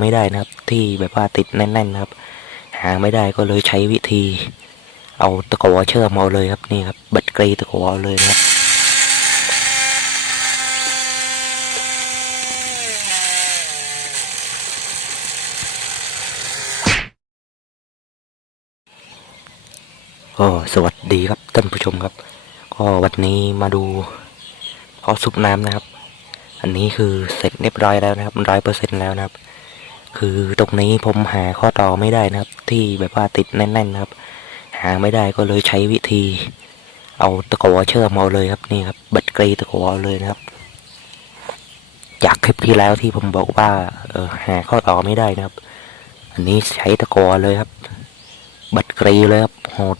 ไม่ได้นะครับ ที่แบบว่าติดแน่นๆนะครับ หาไม่ได้ก็เลยใช้วิธี เอาตะกั่วเชื่อมเอาเลยครับนี่ครับบัดกรีตะกวเอาเลยนะครับก็สวัสดีครับท่านผู้ชมครับ ก็วันนี้มาดูเพาะซุปน้ำนะครับ อันนี้คือเสร็จเรียบร้อยแล้วนะครับร้อยเปอร์เซ็นแล้วนะครับ คือตรงนี้ผมหาข้อต่อไม่ได้นะครับ ที่แบบว่าติดแน่นๆนะครับ หาไม่ได้ก็เลยใช้วิธี เอาตะกั่วเชื่อมเอาเลยครับนี่ครับบัดกรีตะกั่วเอาเลยนะครับ จากคลิปที่แล้วที่ผมบอกว่าเออหาข้อต่อไม่ได้นะครับ อันนี้ใช้ตะกั่วเลยครับ บัดกรีเลยครับโหด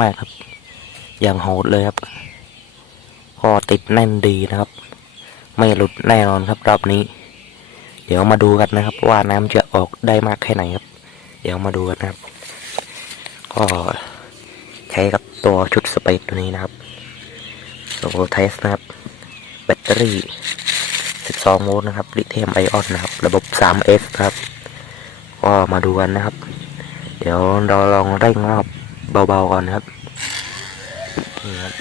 มากๆครับ อย่างโหดเลยครับก็ติดแน่นดีนะครับ ไม่หลุดแน่นอนครับรอบนี้ เดี๋ยวมาดูกันนะครับ ว่าน้ำจะออกได้มากแค่ไหนครับ เดี๋ยวมาดูกันนะครับ ก็ใช้กับตัวชุดสเปซตัวนี้นะครับโซเทสนะครับ แบตเตอรี่ 12 โวลต์นะครับลิเธียมไอออนนะครับ ระบบ 3S ครับ ก็มาดูกันนะครับ เดี๋ยวเราลองเร่งรอบเบาๆก่อนนะครับนี่ครับ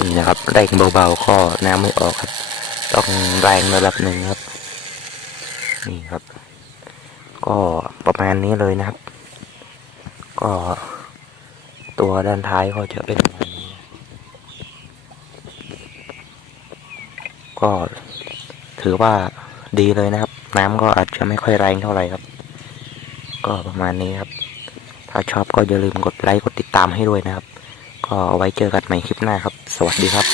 นี่นะครับแรงเบาๆก็น้ำไม่ออกครับ ต้องแรงระดับหนึ่งครับ นี่ครับ ก็ประมาณนี้เลยนะครับ ก็ ตัวด้านท้ายก็จะเป็นประมาณนี้ก็ถือว่าดีเลยนะครับ น้ำก็อาจจะไม่ค่อยแรงเท่าไหร่ครับ ก็ประมาณนี้ครับ ถ้าชอบก็อย่าลืมกดไลค์กดติดตามให้ด้วยนะครับ ก็เอาไว้เจอกันใหม่คลิปหน้าครับ สวัสดีครับ